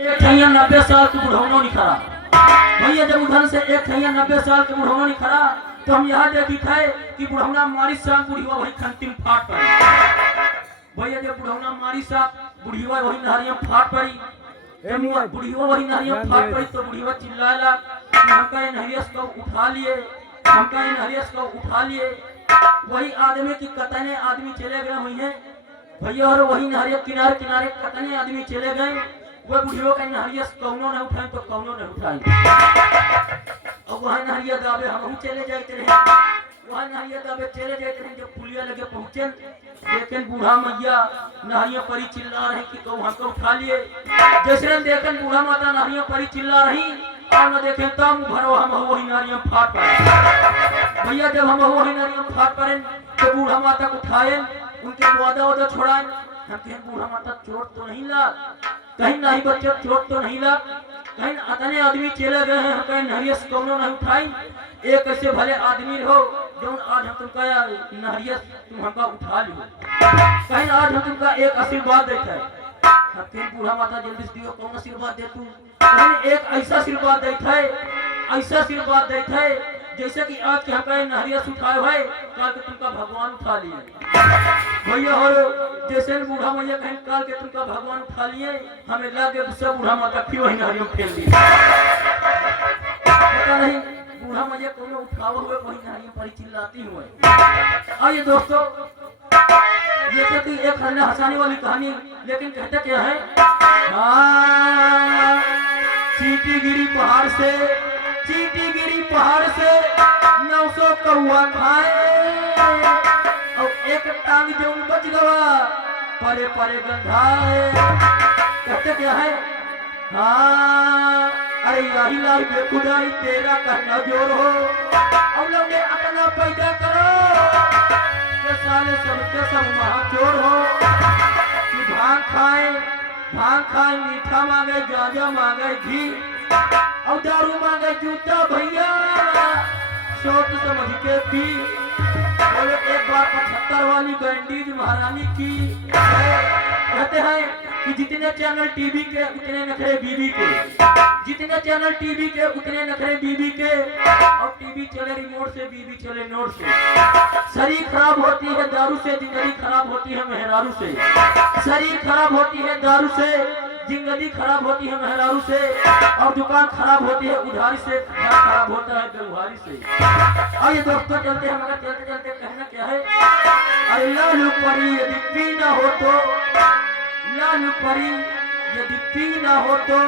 एक ठैया 90 साल के बुढ़ौनो नहीं खड़ा भैया। जब उधर से एक ठैया 90 साल के बुढ़ौनो नहीं खड़ा तो हम यहाँ देखी थे कि बुढ़ौना मारी साहब बुढ़िया वही खंती में फाट पड़ी भैया। जब बुढ़ौना मारी साहब बुढ़िया वही नहरिया फाट पड़ी बुढ़िया वही नहरिया फाट पड़ी तो बुढ़िया चिल्लाला हमका इन हरियस को उठा लिए, हमका इन हरियस को उठा लिए। वही आदमी की कतने आदमी चले गए हुई हैं भैया और वही नहरिया किनारे किनारे कतने आदमी चले गए। वो बुढ़ियों का नहरिया कौनो न उठाए तो कौनो न उठाए और वह नहरिया दावे हम चले जाते रहे, वह नहरिया दावे चले जाते रहे। जब पुलिया लगे पहुंचे देखें बूढ़ा मैया नहरिया परी चिल्ला रही कि तो वहां को उठा लिए। जैसे देखें बूढ़ा माता नहरिया परी चिल्ला रही और न देखें तब भरो हम वही नहरिया फाट पड़े भैया। जब हम वही नहरिया फाट पड़े तो बूढ़ा माता को उठाए उनके वादा वादा छोड़ाए। हम कहें बूढ़ा माता चोट तो नहीं ला, कहीं नहीं बच्चे चोट तो नहीं ला, कहीं अतने आदमी चले गए हैं कहीं नहरिया से कौनो नहीं उठाई। एक ऐसे भले आदमी रहो जो आज हम तुमका नहरिया तुम हमका उठा लियो, कहीं आज हम तुमका एक आशीर्वाद देता है। कहीं बूढ़ा माता जल्दी से दियो कौन आशीर्वाद दे तू, कहीं एक ऐसा आशीर्वाद देता है, ऐसा आशीर्वाद देता है जैसे कि आज के हम कहीं नहरिया से उठाए हुए काल के तुमका भगवान उठा लिए भैया। और जैसे बूढ़ा मैया कहीं काल के तुमका भगवान उठा लिए हमें लगे सब बूढ़ा माता फिर वही नहरियों फेल दी। पता नहीं बूढ़ा मैया कौन उठाओ हुए वही नहरियों पर चिल्लाती हुए। आइए दोस्तों ये तो कि एक हंसाने वाली कहानी लेकिन कहते क्या है। चींटी गिरी पहाड़ से, चींटी गिरी पहाड़ से 900 कौआ खाए और एक टांग जो बच गवा परे परे गंधाए। कहते क्या है हाँ अरे यही लाल बेखुदाई तेरा कहना जोर हो और लोग ने अपना पैदा करो तो साले सबके सब महाचोर हो कि भांग खाए मीठा मांगे गांजा मांगे घी और दारू मांगे जूता भैया सोच समझ के पी। बोले एक बार 75 वाली बैंडीज महारानी की कहते हैं कि जितने चैनल टीवी के उतने नखरे बीबी के, जितने चैनल टीवी के उतने नखरे बीबी के और टीवी चले रिमोट से बीबी चले नोट से। शरीर खराब होती है दारू से, जिंदगी खराब होती है मेहरारू से। शरीर खराब होती है दारू से, जिंदगी खराब होती है मेहरारू से और दुकान खराब होती है उधारी से, घर खराब होता है व्यवहारी से। और ये दोस्तों चलते हैं मगर चलते चलते कहना क्या है। अरे लालू परी यदि पी ना हो तो, लालू परी यदि पी ना हो तो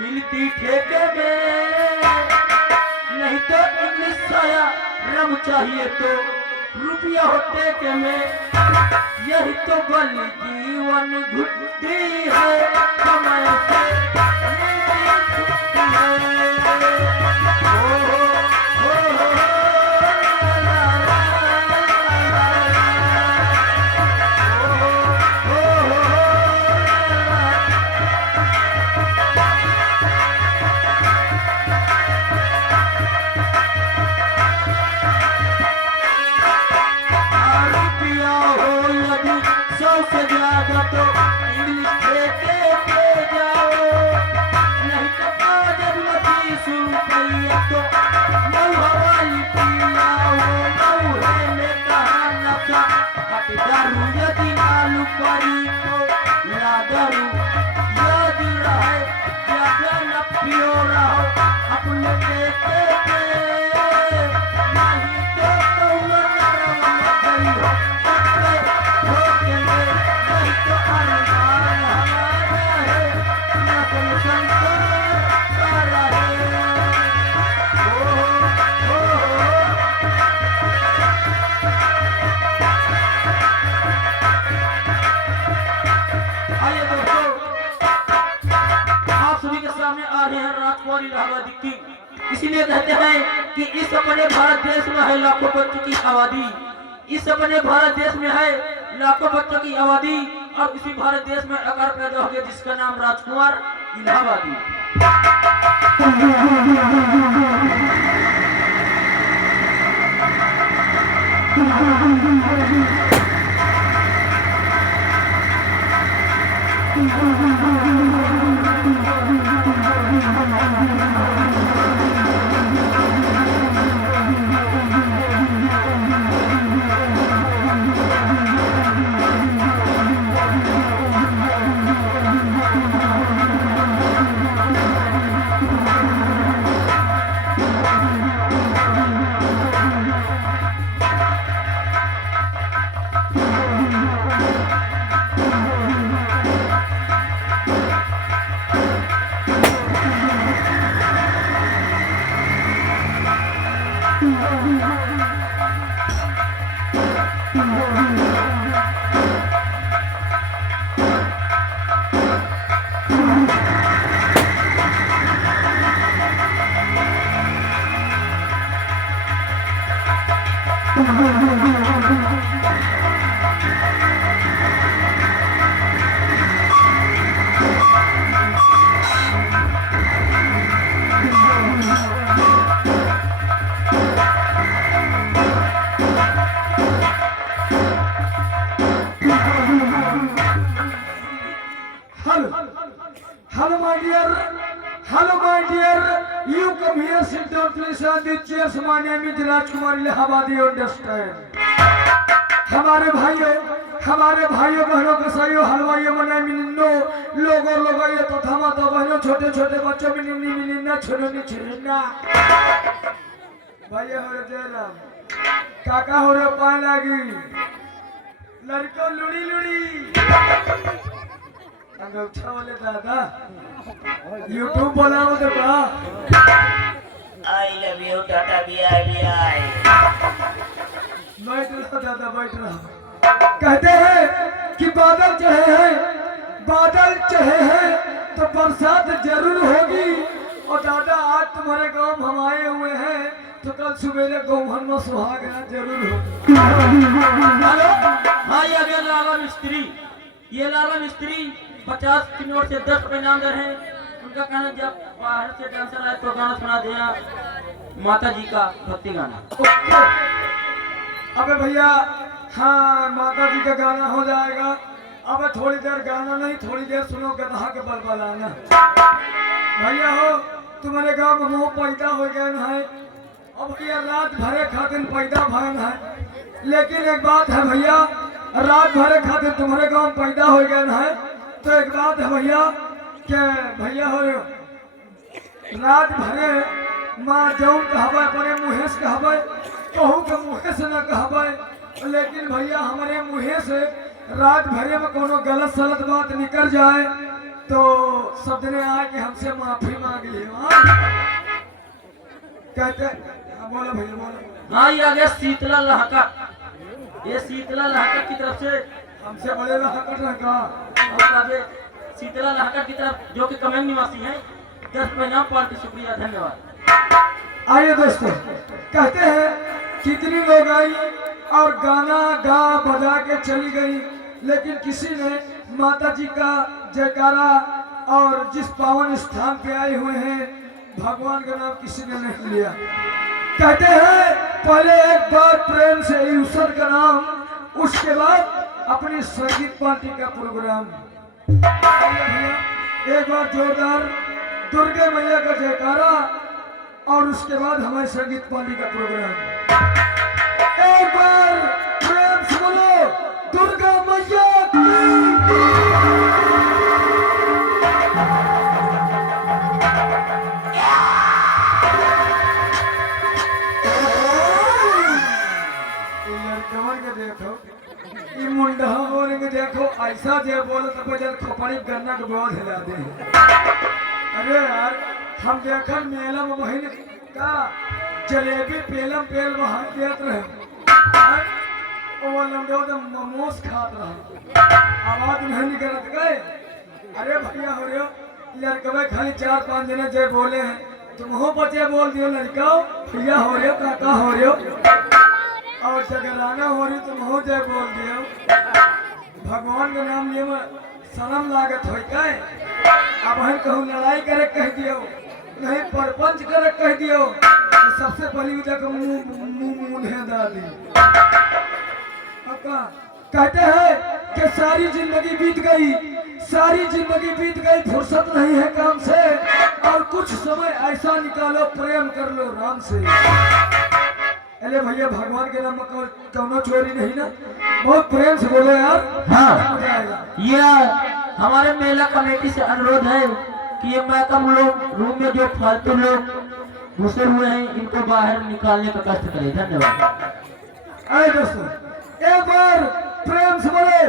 मिलती ठेके में, नहीं तो इंग्लिश साया रम चाहिए तो रुपया हो टेके में। यही तो बल जीवन घुटती है समय से मेरी छुट्टी है। हो इसीलिए कहते हैं कि इस अपने भारत देश में है लाखों बच्चों की आबादी, इस अपने भारत देश में है लाखों बच्चों की आबादी और इसी भारत देश में अगर पैदा हो गया जिसका नाम राजकुमार इलाहाबादी। Hello, my dear. Hello, my dear. You come here, sit down, please, on the chairs. My name is Rajkumar Ilahabadi. Understand? हमारे भाइयों बहनों कसाईयों हलवाइयों मने मिन्नो लोगों लोगाइयो तथा माता बहनों छोटे छोटे बच्चों मिन्नी मिन्ना छोड़नी छिड़ना भैया हो जय राम काका हो रे पाए लागी लड़को लुड़ी लुड़ी अंगूठा वाले दादा यूट्यूब बनाओ तो का I love you Tata BI बैठ रहा दादा बैठ रहा कहते हैं कि बादल चाहे हैं तो बरसात जरूर होगी और दादा आज तुम्हारे गांव हम आए हुए हैं तो कल सवेरे गौहन में सुहागना जरूर होगी। हेलो हाँ ये अगर लाला मिस्त्री 50 की नोट से 10 रुपए नाम दर है उनका कहना जब बाहर से डांसर आए तो गाना सुना देना माता जी का भक्ति गाना। अबे भैया हाँ माता जी का गाना हो जाएगा। अब थोड़ी देर गाना नहीं थोड़ी देर सुनो गधा के बलबलाना। भैया हो तुम्हारे गांव में मुँह पैदा हो गए है अब भैया रात भरे खातिर पैदा भयन है लेकिन एक बात है भैया रात भरे खातिर तुम्हारे गांव पैदा हो गए है तो एक बात है भैया के भैया हो रात भरे माँ जौन कहबे अपने मुँहे से कहबे कहूँ के मुँहे से न कहबे लेकिन भैया हमारे मुँहे से रात भरे में कोनो गलत सलत बात निकल जाए तो सब ने आए कि हमसे माफी मांग ली कहते बोलो भैया बोलो। हाँ ये आ गया शीतला लहका ये शीतला लहका की तरफ से हमसे बड़े लहकट लगा और आगे शीतला लहका की तरफ जो कि कमेंग निवासी हैं 10 रुपए नाम पार्टी शुक्रिया धन्यवाद। आइए दोस्तों कहते हैं कितनी लोग आई और गाना गा बजा के चली गई लेकिन किसी ने माता जी का जयकारा और जिस पावन स्थान पे आए हुए हैं भगवान का नाम किसी ने नहीं लिया। कहते हैं पहले एक बार प्रेम से ईश्वर का नाम उसके बाद अपनी संगीत पार्टी का प्रोग्राम। एक बार जोरदार दुर्गा मैया का जयकारा और उसके बाद हमारे संगीत पार्टी का प्रोग्राम। एक बार प्रेम से बोलो दुर्गा मैया देखो ये मुंडा और देखो ऐसा जे बोले तो बजन खोपड़ी गन्ना के बोझ हिला दे। अरे यार हम देखन मेला में बहन का जलेबी पेलम पेल वहां देत रहे वो लंडो तो मोमोस खात रहा आवाज नहीं निकलत गए। अरे भैया हो रहे हो लड़कवे खाली 4-5 जने जे बोले हैं तुम हो बचे बोल दियो लड़का भैया हो रहे हो काका हो रहे हो और जगराना हो रही तुम हो जय बोल दियो। भगवान के नाम लिए में शर्म लागत हो गए अब हम कहूँ लड़ाई करे कह दियो नहीं परपंच करे कह दियो तो सबसे पहली जगह मुँह डाली। कहते हैं कि सारी जिंदगी बीत गई सारी जिंदगी बीत गई, फुर्सत नहीं है काम से, और कुछ समय ऐसा निकालो प्रेम कर लो राम से। अरे भैया भगवान के नाम में कौनो चोरी नहीं ना, बहुत प्रेम से बोले यार। हाँ। मजा आएगा। यह हमारे मेला कमेटी से अनुरोध है कि ये मैकअप लोग रूम में जो फालतू लोग घुसे हुए हैं इनको बाहर निकालने का कष्ट करें। धन्यवाद। आए दोस्तों, एक बार प्रेम से बोले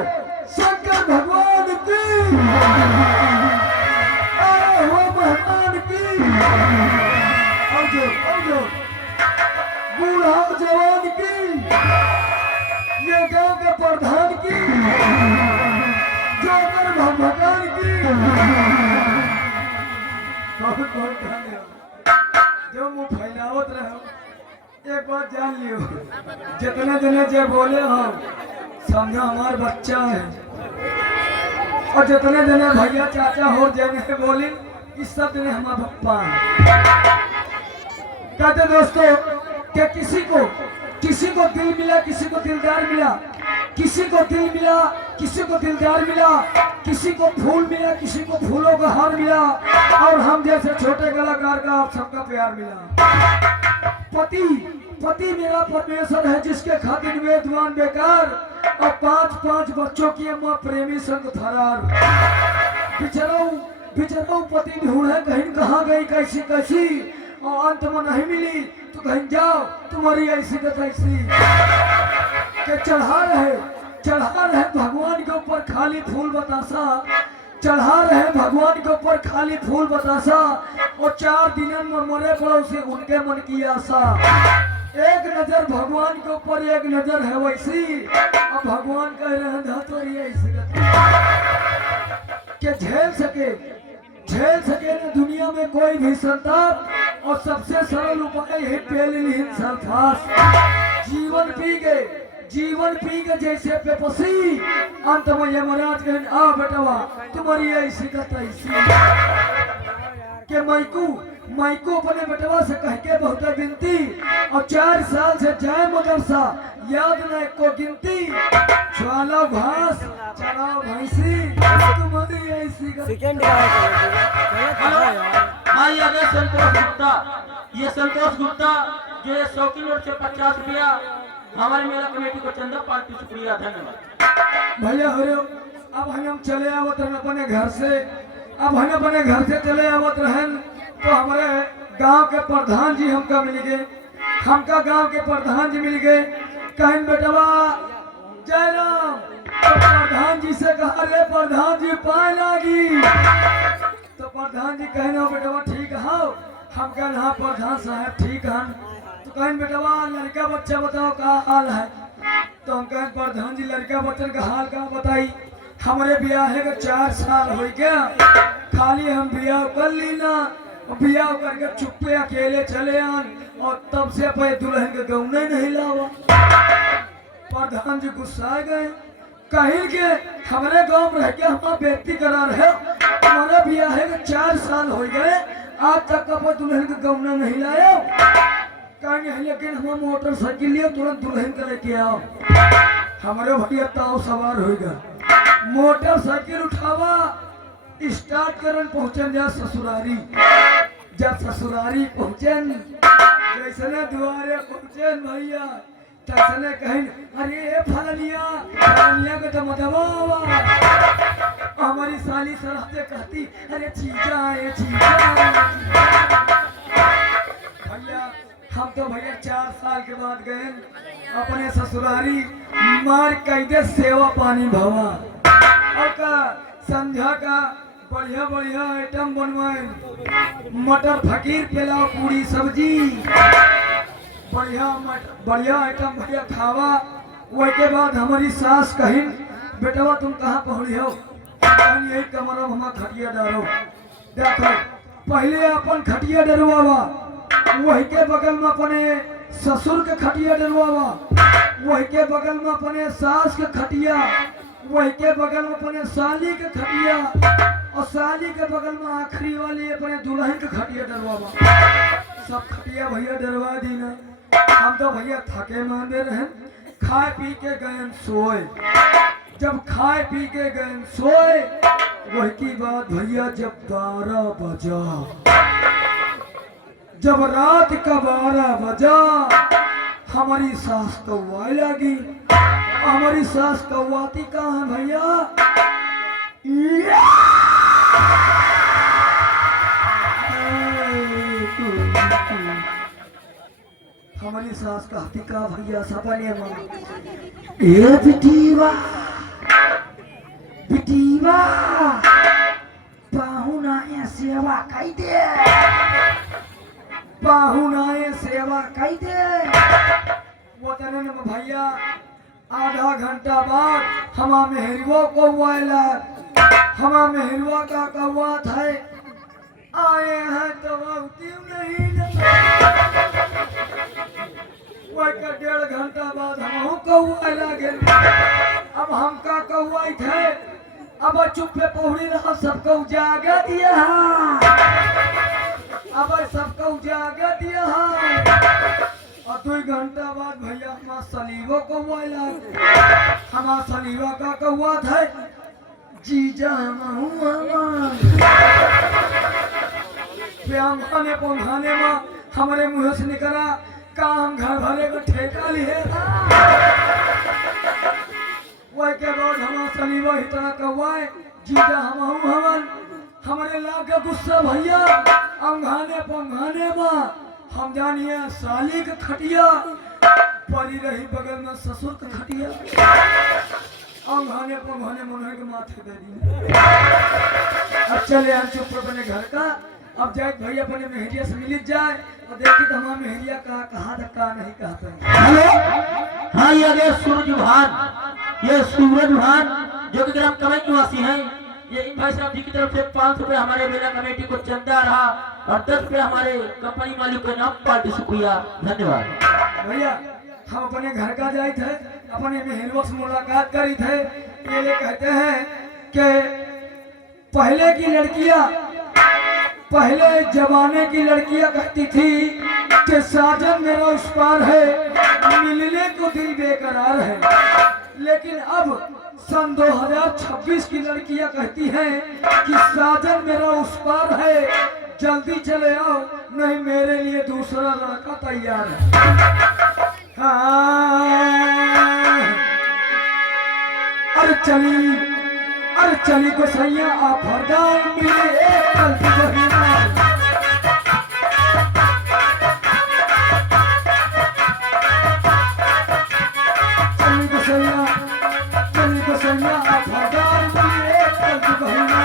शंकर भगवान की, आए हुए मेहमान की, और जो बूढ़ा जवान की, ये गांव के प्रधान की, जोकर भगवान की, बहुत बहुत धन्यवाद। जो मुँह फैलावत रहो, एक बात जान लियो, जितने जने जे बोले हो समझो हमार बच्चा है, और जितने जने भैया चाचा हो जने बोली इस सब जने हमारा पप्पा है। कहते दोस्तों कि किसी को दिल मिला, किसी को दिलदार मिला, किसी को दिल मिला, किसी को दिलदार मिला, किसी को फूल मिला, किसी को फूलों का हार मिला, और हम जैसे छोटे कलाकार का आप सबका प्यार मिला। पति मेरा परमेश्वर है, जिसके खातिर वेदवान बेकार, और 5 बच्चों की अम्मा प्रेमी संग फरार। बिचराऊ पति ढूंढे कहीं कहाँ गई कैसी कैसी, और अंत में नहीं मिली तो कहीं जाओ तुम्हारी ऐसी का तैसी। के चढ़ा रहे भगवान के ऊपर खाली फूल बतासा, चढ़ा रहे भगवान के ऊपर खाली फूल बतासा, और 4 दिन में मरे पड़ोसी उनके मन की आशा। एक नजर भगवान के ऊपर, एक नजर है वैसी, अब भगवान कह रहे हैं धतोरी ऐसी के झेल सके न दुनिया में कोई भी संताप, और सबसे सरल उपाय है पेलिन सल्फास। जीवन पी गए जैसे पेपसी, अंत में यमराज कहें आ बेटवा तुम्हारी ऐसी का तैसी। के माइको अपने बेटवा से कह के बहुत विनती, और 4 साल से जाए मदरसा याद न को गिनती, ज्वाला घास चलाओ भैंसी तुम्हारी ऐसी का। भाई अगर ये संतोष गुप्ता जो ये शौकीन रोड से 50 रुपया हमारे मेला कमेटी को चंदा पार्टी, शुक्रिया धन्यवाद। भैया हो अब हम चले आवत रहे अपने घर से, अब हम अपने घर से चले आवत रहन तो हमारे गांव के प्रधान जी हमका मिल गए, हमका गांव के प्रधान जी मिल गए। कहीं बेटवा जय राम, तो प्रधान जी से कहा रे प्रधान जी पाए लागी, तो प्रधान जी कहना बेटवा ठीक है, हम कहना हाँ प्रधान साहब ठीक है। तो कहीं बेटवा लड़का बच्चा बताओ का हाल है, तो हम कहें प्रधान जी लड़का बच्चन का हाल का बताई। हमारे ब्याह है 4 साल हो गया, खाली हम ब्याह कर ली ना, ब्याह करके चुप्पे अकेले चले आन, और तब से पे दुल्हन के गौने नहीं लावा। प्रधान जी गुस्सा गए, कहीं के हमारे गांव में रह के हम बेइज्जती करा रहे, हमारा ब्याह है 4 साल हो गए, आज तक का दुल्हन के गौना नहीं लाया। कहेंगे लेकिन हम मोटरसाइकिल लिए तुरंत दुल्हन के लेके आओ। हमारे भैया ताव सवार होगा, मोटरसाइकिल उठावा, स्टार्ट करन पहुंचन जा ससुरारी। जब ससुरारी पहुंचन, जैसे दुआरे पहुंचन भैया, तैसने कहें अरे फलनिया के तो मदवा। हमारी साली सरहते कहती अरे चीजा है भैया। हम तो भैया 4 साल के बाद गए अपने ससुरारी, मार कैदे सेवा पानी भवा, और का संध्या का बढ़िया आइटम बनवाए, मटर फकीर पिलाओ पूरी सब्जी, बढ़िया आइटम भैया खावा। वही के बाद हमारी सास कहीं बेटवा तुम कहाँ पहुँच हो, यही कमरा हम खटिया डालो। देखो पहले अपन खटिया डरवावा, वही के बगल में अपने ससुर के खटिया डरवावा, वही के बगल में अपने सास के खटिया, वही के बगल में अपने साली के खटिया, और साली के बगल में आखिरी वाली अपने दुल्हन के खटिया डरवावा। सब खटिया भैया डरवा दी ना। हम तो भैया थके मांदे रहे, खाए पी के गए सोए। जब खाए पी के गए सोए, वही की बात भैया जब 12 बजा, जब रात का 12 बजा, हमारी सास कौआ लगी। हमारी सास कौआती कहाँ है भैया? हमारी सास कहती का भैया सपने में, ए बिटीवा बिटीवा पाहुनाए सेवा कई दे, पाहुनाए सेवा कई दे। वो तने में भैया आधा घंटा बाद हमा मेहरवा को वाला, हमा मेहरवा का कौवा था आए हैं तो नहीं वही का 1.5 घंटा बाद हम कौआ लगे। अब हम का कौआ थे, अब चुप्पे पहुड़ी रहा, सबको उजागा दिया, अब सबको उजागा दिया। और 2 घंटा बाद भैया हमारा सलीवा कौआ लगे। हमारा सलीवा का कौआ था जीजा खाने पौधाने में हमारे मुँह से निकला काम घर भरे को ठेका लिए। वही के बाद हमारा सलीवा इतना कौआए जीजा हमन हमारे लागे गुस्सा भैया अंघाने पंघाने में हम जानिए साली के खटिया पड़ी रही बगल में ससुर के खटिया अंघाने पंघाने मुन्हे के माथे दे दी। अब चले हम चुप अपने घर का। अब जाए भैया अपने मेहरिया से मिल जाए और देखी तो हमारा मेहरिया कहा धक्का नहीं कहता। हेलो, हाँ ये सूरज भान, ये सूरज भान जो कि ग्राम कमाई निवासी हैं। ये इन भाई साहब जी की तरफ से 500 रुपये हमारे मेला कमेटी को चंदा रहा और 10 रुपये हमारे कंपनी मालिक के नाम पार्टी शुक्रिया, धन्यवाद। भैया हम अपने घर का जाए थे, अपने मेहरवा से मुलाकात करी थे। ये कहते हैं कि पहले जमाने की लड़कियां कहती थी कि साजन मेरा उस पार है, मिलने को दिल बेकरार है। लेकिन अब सन 2026 की लड़कियां कहती हैं कि साजन मेरा उस पार है, जल्दी चले आओ नहीं मेरे लिए दूसरा लड़का तैयार है। अरे चली को सैया आप हरदान मिले एक कल की बहिना। चली को सैया आप हरदान मिले एक कल की बहिना।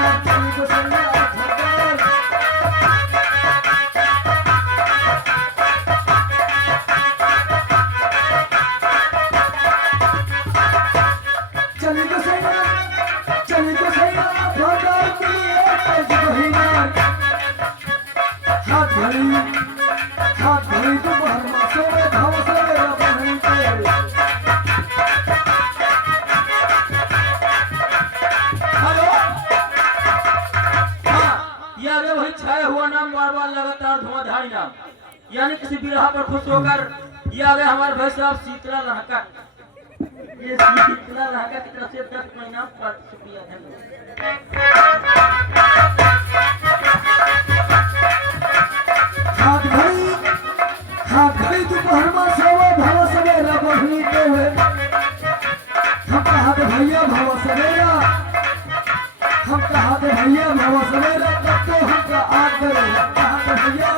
चली को सैया आप हरदान हाथ भरी तो बहरमासों में भाव से मेरा बहन के। हेलो, हाँ ये आगे वही छाया हुआ नाम बार बार लगातार धुआंधारी नाम, यानी किसी बिरहा पर खुश होकर ये आ गए हमारे भाई साहब शीतला लहका। ये शीतला लहका की तरफ से 10 महीना पार्टी शुक्रिया, धन्यवाद। हाथ भरी दोपहर में सोवे भाव सवेरा बहनी के हुए। हम कहा थे भैया भाव सवेरा, हम कहा थे भैया भाव सवेरा, तब तो हमका आग करेगा। कहा थे भैया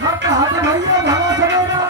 हम कहा थे भैया भाव सवेरा,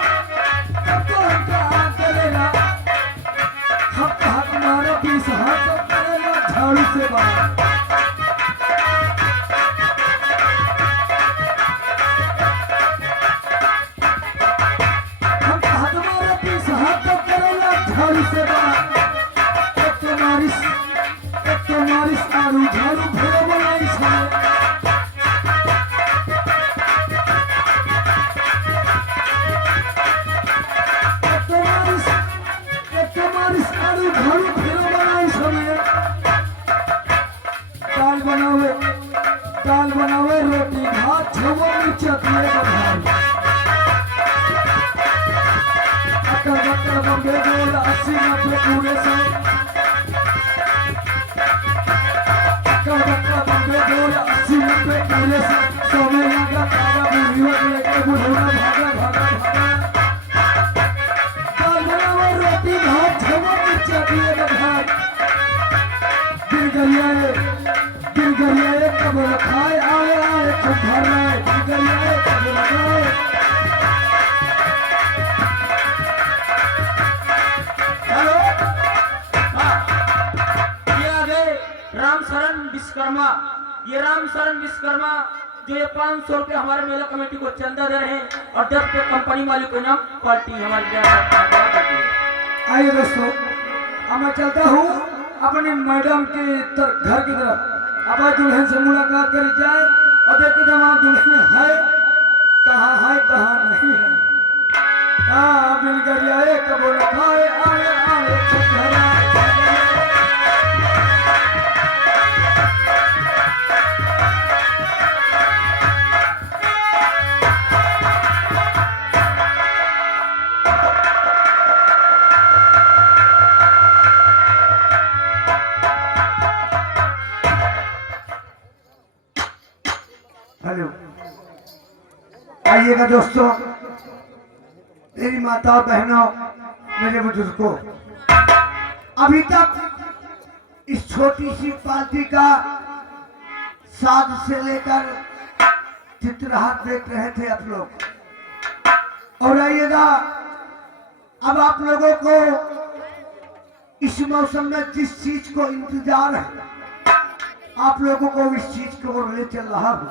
80 90 पूरे 100 कलकत्ता बम्बे जोड़ 80 90 पूरे 100 में लगा तारा बुढ़ियों लेके बुढ़ोना भागा भागा भागा कालना वो रोटी भात छवा पिच्चा दिए बधाई गिर गया कबल खाए आए आए खूब भर रहे गिर गया कबल खाए हेलो हाँ ये आ गए राम शरण विश्वकर्मा। ये राम शरण विश्वकर्मा जो ये 500 रुपये हमारे मेला कमेटी को चंदा दे रहे हैं और 10 रुपये कंपनी मालिक को इनाम पार्टी हमारी देती है। आइए दोस्तों अब मैं चलता हूँ अपने मैडम के घर की तरफ। अब दुल्हन से मुलाकात करी जाए और देखते वहाँ दुल्हन है कहाँ नहीं है। हाँ मिल गया कबो न खाए आए आए खूब भर आए। हेलो आइएगा दोस्तों मेरी माता बहनों मेरे बुजुर्गों अभी तक इस छोटी सी पार्टी का साज से लेकर चित्रहार देख रहे थे आप लोग और आइएगा अब आप लोगों को इस मौसम में जिस चीज को इंतजार है आप लोगों को इस चीज को ले चल रहा हूं।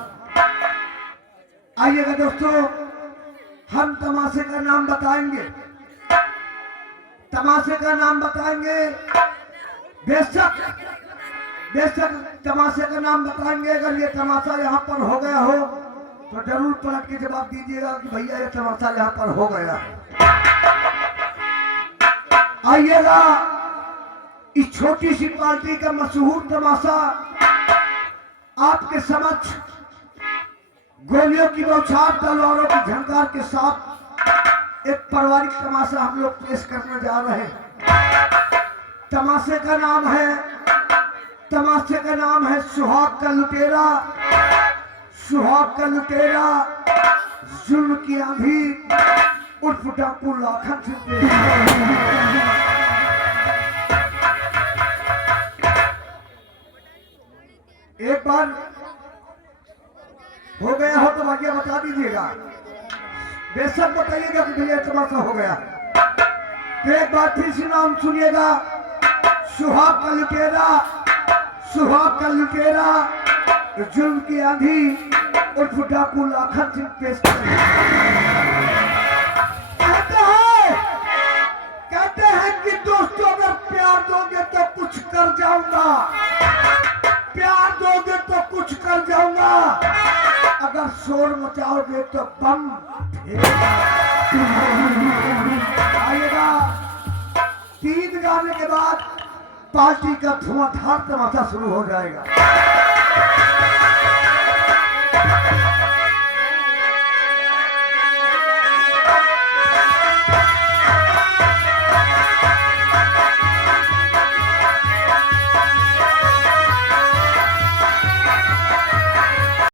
आइएगा दोस्तों हम तमाशे का नाम बताएंगे बेशक तमाशे का नाम बताएंगे। अगर ये तमाशा यहाँ पर हो गया हो तो जरूर पलट के जवाब दीजिएगा कि भैया ये तमाशा यहाँ पर हो गया। आइएगा इस छोटी सी पार्टी का मशहूर तमाशा आपके समक्ष गोलियों की बौछार तलवारों की झंकार के साथ एक पारिवारिक तमाशा हम लोग पेश करने जा रहे हैं। तमाशे का नाम है सुहाग का लुटेरा जुल्म की आंधी उर्फ डाकू लाखन सिंह। एक बार हो गया हो तो भैया बता दीजिएगा, बेशक बताइएगा कि भैया तमाशा हो गया। तो एक बार फिर से नाम सुनिएगा सुहाग का लुटेरा जुल्म की आंधी उर्फ डाकू लाखन सिंह पेश कहते हैं कि दोस्तों अगर प्यार दोगे तो कुछ कर जाऊंगा, अगर शोर मचाओगे तो बम आएगा। 3 गाने के बाद पार्टी का धुआंधार तमाशा शुरू हो जाएगा।